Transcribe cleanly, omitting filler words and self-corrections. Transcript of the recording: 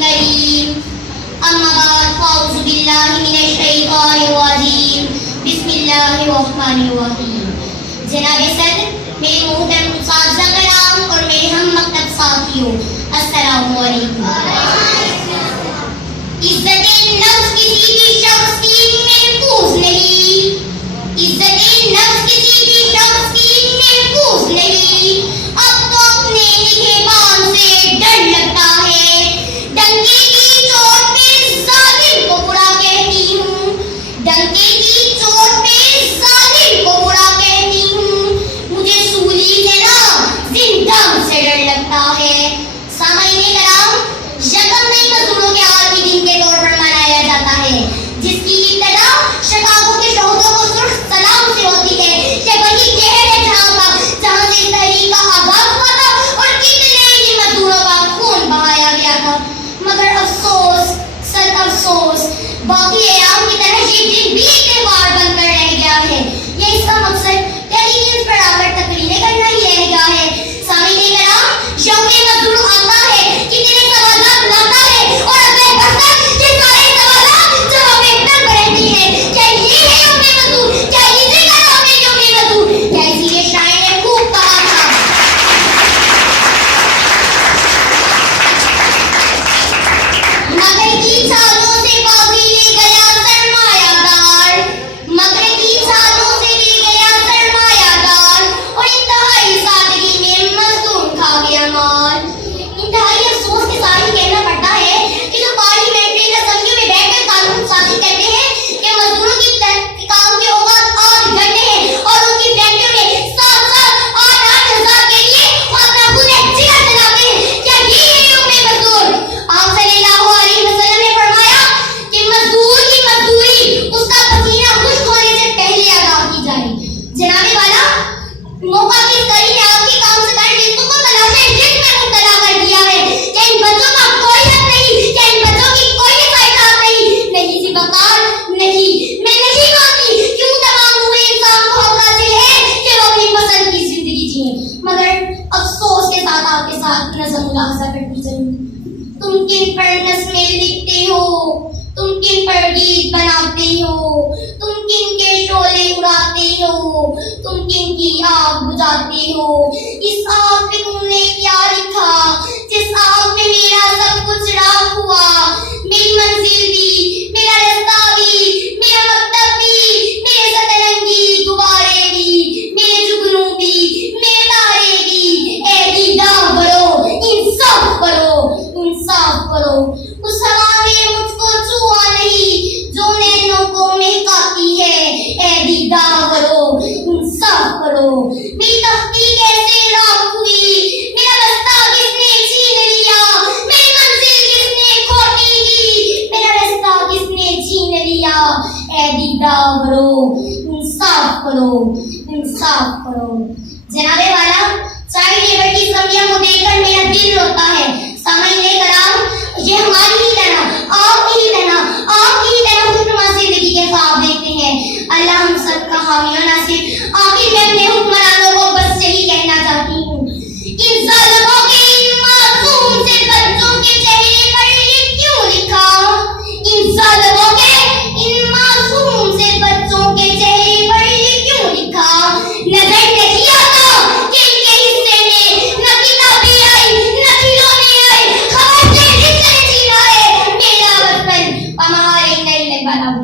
الكريم أما بعد فأعوذ بالله من الشيطان الرجيم بسم الله الرحمن الرحيم جناب صدر میرے محترم اساتذہ کرام اور میرے ہم مکتب ساتھیوں السلام علیکم۔ عزت نفس کسی بھی شخص کی محفوظ نہیں، عزت نفس کسی بھی شخص کی محفوظ نہیں، اب تو اپنے لکھے بان سے ڈر لگتا ہے، ڈنکے کی چوٹ پہ ظالم کو برا کہتی ہوں، ڈنکے کی چوٹ پہ ظالم کو برا کہتی ہوں، مجھے سولی سے نہ زندہ سے ڈر لگتا ہے۔ سامعین کرام، یکم مئی مزدوروں کے عالمی دن کے طور پر منایا جاتا ہے، جس کی ابتدا شکاگو کے شہدوں کو سرخ سلام سے ہوتی ہے کہ وہی شہر ہے جہاں سے اس تحریک کا آغاز ہوا تھا اور کتنے ہی مزدوروں کا خون بہایا گیا تھا، مگر افسوس سر افسوس باقی ایام کی طرح یہ دن بھی ایک تہوار بن کر رہ گیا ہے۔ یہ اس کا مقصد ٹیلی نیوز پر آ کر تقریریں کرنا ہی رہ گیا ہے۔ سامعین کرام، یوم مزدور آتا ہے، کتنے سوالات لاتا ہے اور اگلے برسر یہ سارے سوالات جواب طلب رہتی ہے۔ کیا یہ ہے یوم مزدور؟ کیا اسی کا نام ہے یوم مزدور؟ کیا اسی لیے شاعر نے خوب کہا تھا مگر کی چھالوں سے باغی لے گیا سرمایہ دار، مگر کی چھالوں سے لے گیا سرمایہ دار اور انتہائی سادگی میں مزدور کھا گیا مال۔ انتہائی افسوس کے ساتھ ہی کہنا پڑتا ہے کہ جو پارلیمنٹری اسمبلیوں میں بیٹھ کر قانون سازی کرتے ہیں کہ مزدوروں کی کام کے اوقات 8 گھنٹے ہیں اور ان کی فیکٹریوں میں 7-7 8-8 ہزار کے لیے وہ اپنا خون جگر جلاتے ہیں۔ کیا یہ ہے یوم مزدور؟ آپ صلی اللہ علیہ وسلم نے فرمایا کہ مزدور کی مزدوری اس کا پسینہ خشک ہونے سے پہلے ادا کی جائے۔ جناب والا، موقع کی کری نے آپ کے کام سے کر رزق کو تلاشے رزق میں مبتلا کر دیا ہے۔ کیا ان بچوں کا کوئی حق نہیں؟ کیا ان بچوں کی کوئی خواہشات نہیں؟ نہیں سی وقار نہیں، میں نہیں مانتی۔ کیوں تمام ہوئے انسان کو حق حاصل ہے کہ وہ اپنی پسند کی زندگی جئیں، مگر افسوس کے ساتھ آپ کے ساتھ نظم ملاحظہ کرتی چلوں۔ تم کن پر نظمیں لکھتے ہو، تم کن پر گیت بناتے ہو، تم کن کے شعلے اڑاتے ہو، تم کن کی آگ بجھاتے ہو۔ اس آگ پہ تم نے کیا لکھا جس آگ پہ میرا سب کچھ راکھ ہوا؟ میری منزل بھی، میرا رستہ بھی، میرا مکتب بھی، میرے سترنگی غبارے بھی، میرے جگنوں بھی، میرے تارے بھی۔ اے دیدہ کرو، انصاف کرو، انصاف کرو۔ اس ہوا نے مجھ کو چھوا نہیں جو نینوں کو مہکاتی ہے۔ اے دیدہ کرو، انصاف کرو۔ میری تختی کیسے راکھ ہوئی؟ میرا رستہ کس نے چھین لیا؟ میری منزل کس نے کھوٹی کی؟ میرا رستہ کس نے چھین لیا؟ اے دیدہ کرو، انصاف کرو، انصاف کرو۔ جناب والا، چائلڈ لیبر کی کمیاں کو دیکھ کر میرا دل روتا ہے۔ سامعین کرام، یہ ہماری ہی طرح، آپ کی ہی طرح، آپ کی ہی طرح خوشنما زندگی کے خواب دیکھتے ہیں۔ اللہ ہم سب کا حامی و ناصر۔ آخر میں اپنے حکمرانوں کو بس یہی کہنا چاہتی ہوں، ان ظالموں کے ان معصوم سے بچوں کے چہرے پر یہ کیوں لکھا؟ ان ظالموں کے ان معصوم سے بچوں کے چہرے پر یہ کیوں لکھا؟ نظر نہیں آتا کہ ان کے حصے میں نہ کتابیں آئی، نہ کھلونے آئے، خاموش رہ جینا ہے۔ میرا بچپن ہمارے نئی نئی بنا